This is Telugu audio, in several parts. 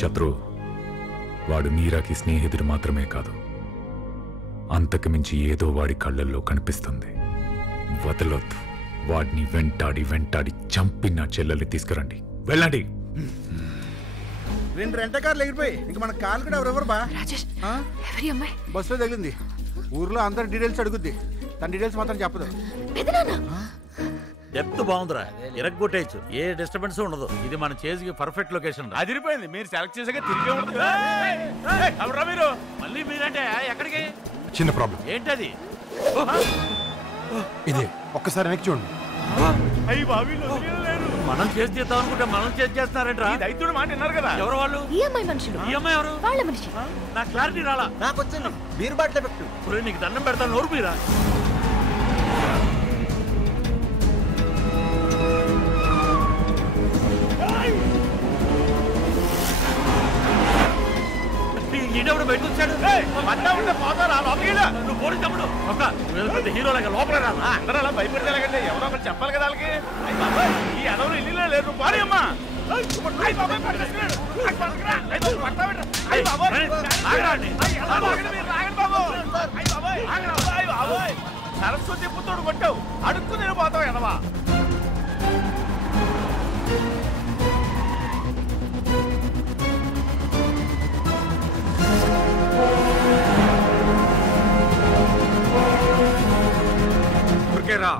శత్రు వాడు మీరాకి స్నేహితుడు మాత్రమే కాదు, అంతకు మించి ఏదో వాడి కళ్ళల్లో కనిపిస్తుంది. వదలొద్దు. వాడిని వెంటాడి వెంటాడి చంపి నా చెల్లెల్ని తీసుకురండి. వెళ్ళండి. రెండు రెంట కార్లు ఎగిరిపోయి ఇంక మన కార్లు కూడా ఎవరెవరు బా బస్సులో తగిలింది. ఊర్లో అందరి డీటెయిల్స్ అడుగుద్ది, తన డీటెయిల్స్ మాత్రం చెప్పదు. డెప్త్ బాగుందిరా, ఇరగ్గొట్టేయచ్చు, ఏ డిస్టర్బెన్స్ ఉండదు. ఇది మన చేజ్కి పర్ఫెక్ట్ లొకేషన్. అదిరిపోయింది. మీరు సెలెక్ట్ చేసాక తిరిగే ఉండదు. మీరు మళ్ళీ మీరంటే ఎక్కడికి? చిన్న ప్రాబ్లం. ఏంటది? ఇదే ఒక్కసారి వెనక్కి చూడండి. అయ్యి బాబీలు మనం చేసి చేద్దాం అనుకుంటే మనం చేసి చేస్తున్నారంటరా? దైత్యుడు మాట విన్నారు కదా. ఎవరు వాళ్ళు? ఈఎంఐ మనుషులు. ఈఎంఐ ఎవరు? వాళ్ళ మనిషి. నాకు క్లారిటీ రాలా. నాకు వచ్చింది. మీరు బాటలో పెట్టు. నీకు దండం పెడతాను, నోరు మీరా. ఈడెవడు బయట వచ్చాడు. పోతారా లోపలికి? నువ్వు పోటీ తమ్ముడు పెద్ద హీరోలాగా లోపల రా. అందరూ అలా భయపడితేలాగండి, ఎవరో ఒకటి చెప్పాలి కదా వాళ్ళకి. ఈ అడవులు ఇల్లు లేదు. పాడి అమ్మా. సరస్వతి పుత్రుడు కొట్టావు, అడుక్కు నేను పోతావు ఎడవా.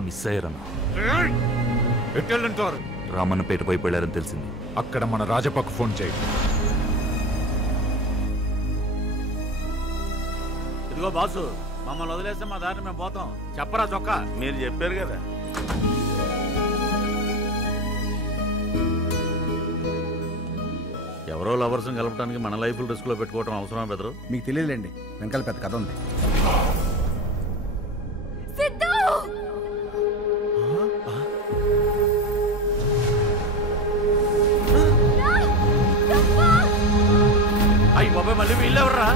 మిస్ అయ్యారన్నా. ఎట్టెళ్ళంటారు? రామన్నపేట వైపు వెళ్ళారని తెలిసింది. అక్కడ మన రాజప్పకు ఫోన్ చేయి. ఇదిగో బాసు, మమ్మల్ని వదిలేస్తే మా దారిని మేము పోతాం. చెప్పరా చొక్కా. మీరు చెప్పారు కదా. ఎవరో లవర్స్ కలపడానికి మన లైఫ్ రిస్క్ లో పెట్టుకోవడం అవసరమా బెదరు? మీకు తెలియదులేండి, వెనకాల పెద్ద కథ ఉంది. అయ్యి బాబాయ్, మళ్ళీ వీళ్ళెవర్రా?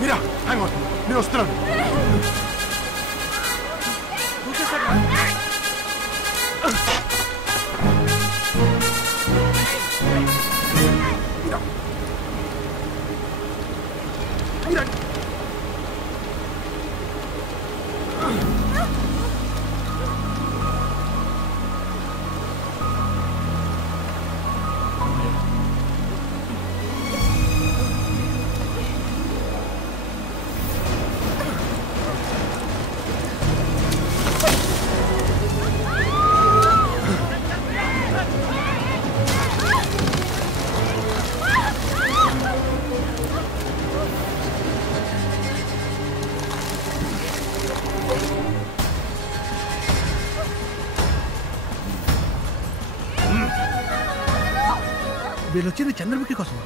మీరా, నేను వస్తున్నాను. వీళ్ళు వచ్చింది చంద్రముఖి కోసం.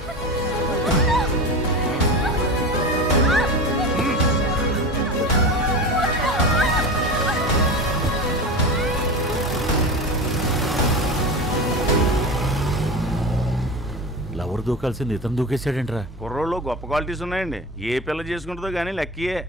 లవర్ దూకాల్సింది ఇతను దూకేశాడేంట్రా? కుర్రోళ్ళు గొప్ప క్వాలిటీస్ ఉన్నాయండి. ఏ పిల్ల చేసుకుంటుందో కానీ లక్కీయే.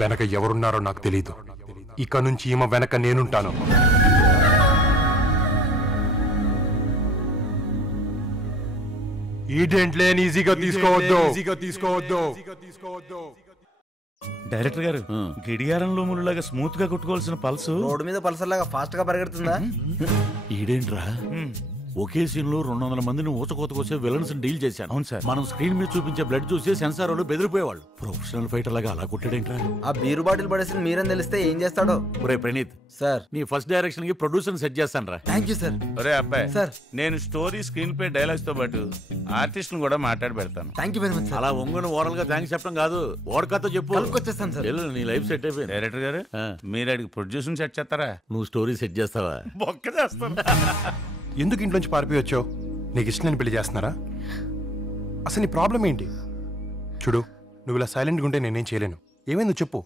వెనక ఎవరున్నారో నాకు తెలీదు. ఇక నుంచి ఈమె వెనక నేనుంటాను. ఈ డెంట్లేని ఈజీగా తీసుకోవద్దు. డైరెక్టర్ గారు, గడియారంలో ముళ్ళలాగా స్మూత్ గా కొట్టుకోవాల్సిన పల్స్ రోడ్డు మీద పల్సర్ లాగా ఫాస్ట్ గా పరిగెడుతుందా? ఈడేంట్రా ఒకే సీన్ లో 200 మందిని ఊచకోత కోసే విలన్స్ డీల్ చేశాను. అవును సార్. మనం స్క్రీన్ మీద చూపించే బ్లడ్ చూసి సెన్సార్ వాళ్ళు బెదిరిపోయేవాళ్ళు. ప్రొఫెషనల్ ఫైటర్ లాగా అలా కొట్టాడేంట్రా? ఆ బీరు బాటిల్ పడేసి మీరని తెలిస్తే ఏం చేస్తాడో? ఒరే ప్రణీత్ సార్, నీ ఫస్ట్ డైరెక్షన్ కి ప్రొడ్యూసర్ సెట్ చేస్తాను రా. Thank you sir. ఒరే అబ్బాయి సార్, నేను స్టోరీ స్క్రీన్ ప్లే డైలాగ్స్ తో పాటు ఆర్టిస్ట్ కూడా మాట్లాడి పెడతాను. Thank you very much sir. అలా ఒంగోని ఓరల్ గా థ్యాంక్స్ చెప్పడం కాదు, ఓడకతో చెప్పు. కలుపుకొచ్చేస్తాను సార్. వెళ్ళు, నీ లైఫ్ సెట్ అయిపోయింది. డైరెక్టర్ గారు, మీరు అడిగి ప్రొడ్యూసర్ సెట్ చేస్తారా? నువ్వు స్టోరీ సెట్ చేస్తావా? బొక్క చేస్తాను. ఎందుకు ఇంట్లోంచి పారిపోయి వచ్చావు? నీకు ఇష్టం లేని పెళ్లి చేస్తున్నారా? అసలు నీ ప్రాబ్లం ఏంటి? చూడు, నువ్వు ఇలా సైలెంట్గా ఉంటే నేనేం చేయలేను. ఏమైందో చెప్పు.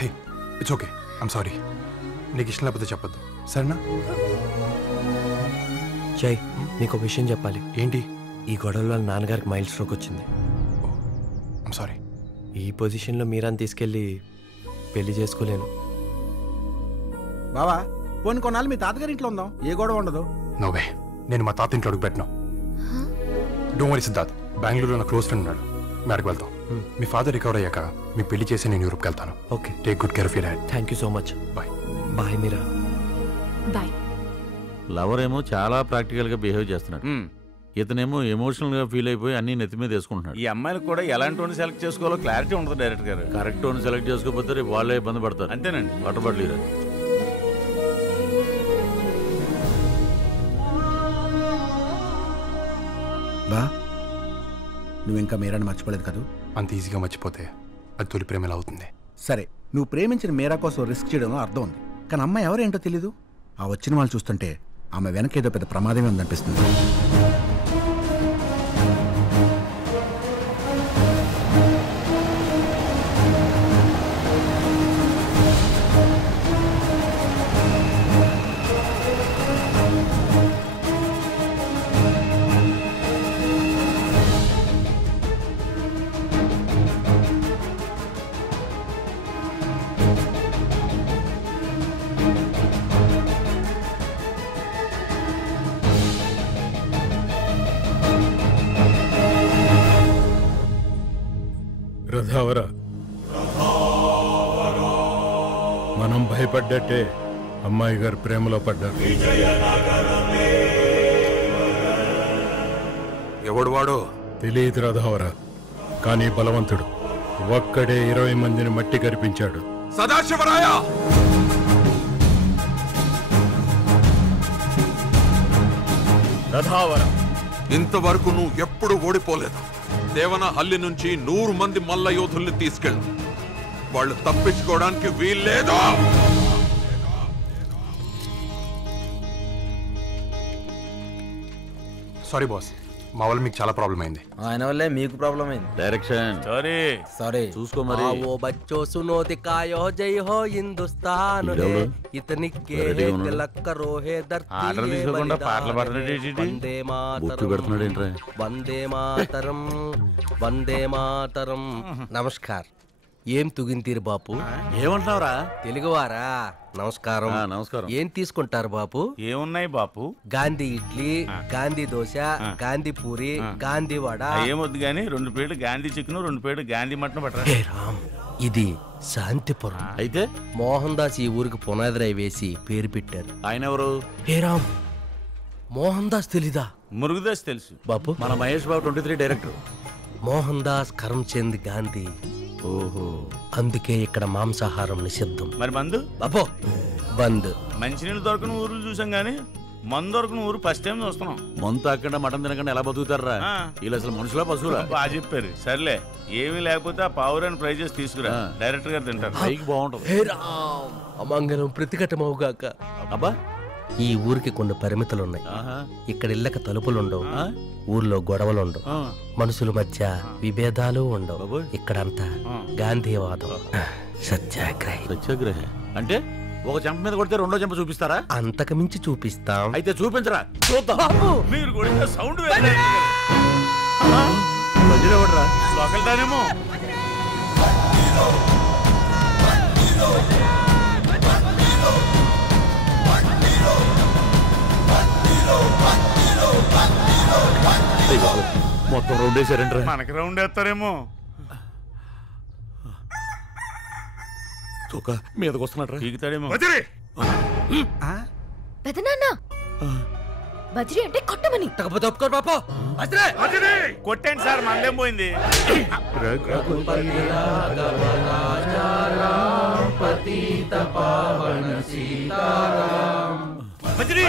హే, ఇట్స్ ఓకే, ఐమ్ సారీ. నీకు ఇష్టం లేకపోతే చెప్పొద్దు, సరేనా? జై, నీకు విషయం చెప్పాలి. ఏంటి? ఈ గొడవలో వాళ్ళ నాన్నగారికి మైల్డ్ స్ట్రోక్ వచ్చింది. I'm sorry. ఈ పొజిషన్లో మీరాని తీసుకెళ్ళి పెళ్లి చేసుకోలేను. బావా, పోనీ కొన్నాళ్ళు మీ తాతగారి ఇంట్లో ఉందాం, ఏ గొడవ ఉండదు. నోవే, నేను మా తాత ఇంట్లో అడుగు పెట్టను. డోంట్ వరీ సిద్ధార్థ్, బెంగళూరులో నా క్లోజ్ ఫ్రెండ్ ఉన్నాడు. మేడకు వెళ్తాం. మీ ఫాదర్ రికవర్ అయ్యాక మీ పెళ్లి చేసి నేను యూరోప్కి వెళ్తాను. Okay, take good care of your dad. Thank you so much. Bye. Bye Meera. Bye. Lover ఏమో చాలా ప్రాక్టికల్ గా బిహేవ్ చేస్తున్నాడు. ఇతనేమో ఎమోషనల్ గా ఫీల్ అయిపోయి అన్ని నెత్తి మీద వేసుకుంటున్నాడు. ఈ అమ్మాయిలకు కూడా ఎలాంటి వాడిని సెలెక్ట్ చేసుకోవాలో క్లారిటీ ఉండదు డైరెక్టర్ గారు. కరెక్ట్ వాడిని సెలెక్ట్ చేసుకోకపోతే రేపు వాళ్ళే ఇబ్బంది పడతారు. అంతేనండి. వాటర్ బాటిల్ బా, నువ్వు ఇంకా మీరాని మర్చిపోలేదు కదా? అంత ఈజీగా మర్చిపోతే అది తొలి ప్రేమ ఎలా అవుతుంది? సరే, నువ్వు ప్రేమించిన మీరా కోసం రిస్క్ చేయడంలో అర్థం ఉంది, కానీ అమ్మాయి ఎవరేంటో తెలీదు. ఆ వచ్చిన వాళ్ళు చూస్తుంటే ఆమె వెనక ఏదో పెద్ద ప్రమాదమే ఉందనిపిస్తుంది. రథావరా, మనం భయపడ్డట్టే అమ్మాయి గారు ప్రేమలో పడ్డారు. ఎవడు వాడో తెలియదు రథావరా, కానీ బలవంతుడు. ఒక్కడే 20 మందిని మట్టి కరిపించాడు. సదాశివరాయ! రథావరా, ఇంతవరకు నువ్వు ఎప్పుడు ఓడిపోలేదు. దేవనహల్లి నుంచి 100 మంది మల్ల యోధుల్ని తీసుకెళ్ళు. వాళ్ళు తప్పించుకోవడానికి వీల్లేదు. సారీ బాస్, మా వల్ల మీకు చాలా ప్రాబ్లం అయింది. ఆయన వల్లే మీకు ప్రాబ్లం అయింది. డైరెక్షన్ సారీ చూసుకో మరి. ఓ బచ్చో సునో దికాయో జై హో హిందుస్తాన్ హే ఇతని కే తిలక్ కరో హే ధర్తీ ఆర్డర్ తీసుకోకుండా పాటలు పాడుతున్నాడు. వందే బొట్టు మాతరం పెడుతున్నాడు ఏంట్రా? వందే మాతరం వందే మాతరం. నమస్కార్. ఏం తుగింతీరు బాపు? ఏమంటున్నావురా? తెలుగువారా? నమస్కారం. నమస్కారం. ఏం తీసుకుంటారు బాపు? ఏమున్నాయి బాపు? గాంధీ ఇడ్లీ, గాంధీ దోశ, గాంధీ పూరి, గాంధీ వడ. ఏమొద్దు గానీ 2 ప్లేట్లు గాంధీ చికెన్, 2 ప్లేట్లు గాంధీ మటన్ పట్టరా. హే రామ్, ఇది శాంతిపురం. అయితే మోహన్ దాస్ ఈ ఊరికి పునాదిరాయి వేసి పేరు పెట్టారు. ఆయన ఎవరు? హే రామ్, మోహన్ దాస్ తెలీదా? మురుగుదాస్ తెలుసు బాపు. మన మహేష్ బాబు 23 డైరెక్టర్. మోహన్ దాస్ కరమ్చంద్ గాంధీ. ఓహో, అందుకే ఇక్కడ మాంసాహారం నిషిద్ధం. మరి మందు బాపు బంద్. మంచినీళ్ళు దొరకని ఊర్లు చూసాం గానీ మందు దొరకని ఊరు ఫస్ట్ టైం చూస్తున్నాం. మందు తాకుండా మటన్ తినకుండా ఎలా బతుకుతారా? వీళ్ళు అసలు మనుషులా పశువులా? బాగా చెప్పారు. సర్లే, ఏమీ లేకపోతే ఆ పావురాన్ని ఫ్రై చేసి తీసుకురా, డైరెక్టర్ గారు తింటారు. పైకి బాగుంటది. హే రామ్, అమంగళం ప్రతిఘటమవుగాక. అబ్బా, ఈ ఊరికి కొన్ని పరిమితులున్నాయి. ఇక్కడ ఇళ్ళకి తలుపులుండవు, ఊర్లో గొడవలుండవు, మనుషుల మధ్య విభేదాలు ఉండవు. ఇక్కడంతా గాంధీవాదం, సత్యాగ్రహి. సత్యాగ్రహ అంటే ఒక చెంప మీద కొడితే రెండో చెంప చూపిస్తారా? అంతకు మించి చూపిస్తాం. అయితే చూపించరా, చూద్దాం. మీరు కూడా సౌండ్ లోకల్దానేమో. మొత్తం రౌండ్ వేసారంటారా? మనకి రౌండ్ వేస్తారేమో. చోక మీదకి వస్తున్నాడు. పీకుతాడేమో. పెదనాన్న, బజ్రీ అంటే కొట్టమని. కొట్టండి సార్, మందేం పోయింది. బజ్రీ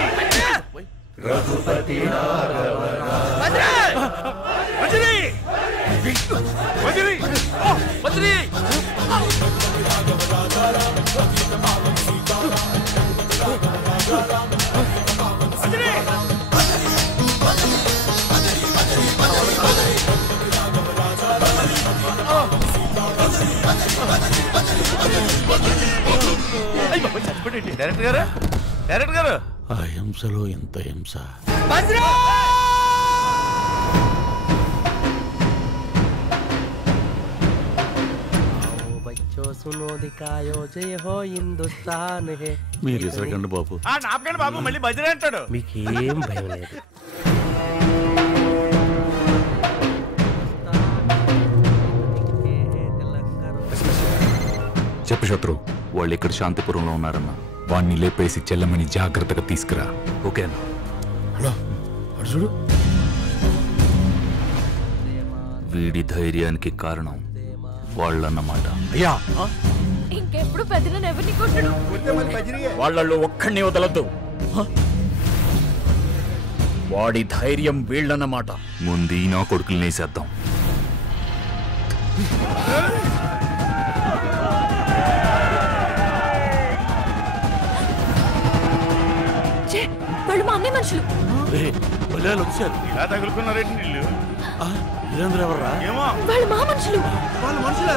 డైరెక్టర్ గారు, డైరెక్టర్ గారు, ఆ హింసలో ఎంత హింస. మీరు ఇసరకండి బాబు. నాపకండి బాబు, మళ్ళీ బజ్రీ అంటాడు. మీకేం భయం లేదు. చెప్పు శత్రు. వాళ్ళు ఇక్కడ శాంతిపురంలో ఉన్నారన్న. వాణ్ణి లేపేసి చెల్లమని జాగ్రత్తగా తీసుకురా. ఓకేనా? చూడు, వీడి ధైర్యానికి కారణం వాళ్ళన్నమాట. అయ్యా, ఇంకెప్పుడు పెదనాన్న ఎవరిని కొట్టడు. వాళ్ళల్లో ఒక్కడిని వదలద్దు. వాడి ధైర్యం వీళ్ళన్నమాట. ముందు నా కొడుకులు వేసేద్దాం. వాళ్ళు మా అన్నయ్య మనుషులు. ఇలా తగులుకున్నారేంటి నీళ్ళు? వీళ్ళందరూ ఎవర్రా? ఏమో, వాళ్ళు మా మనుషులు. వాళ్ళు మనుషులే.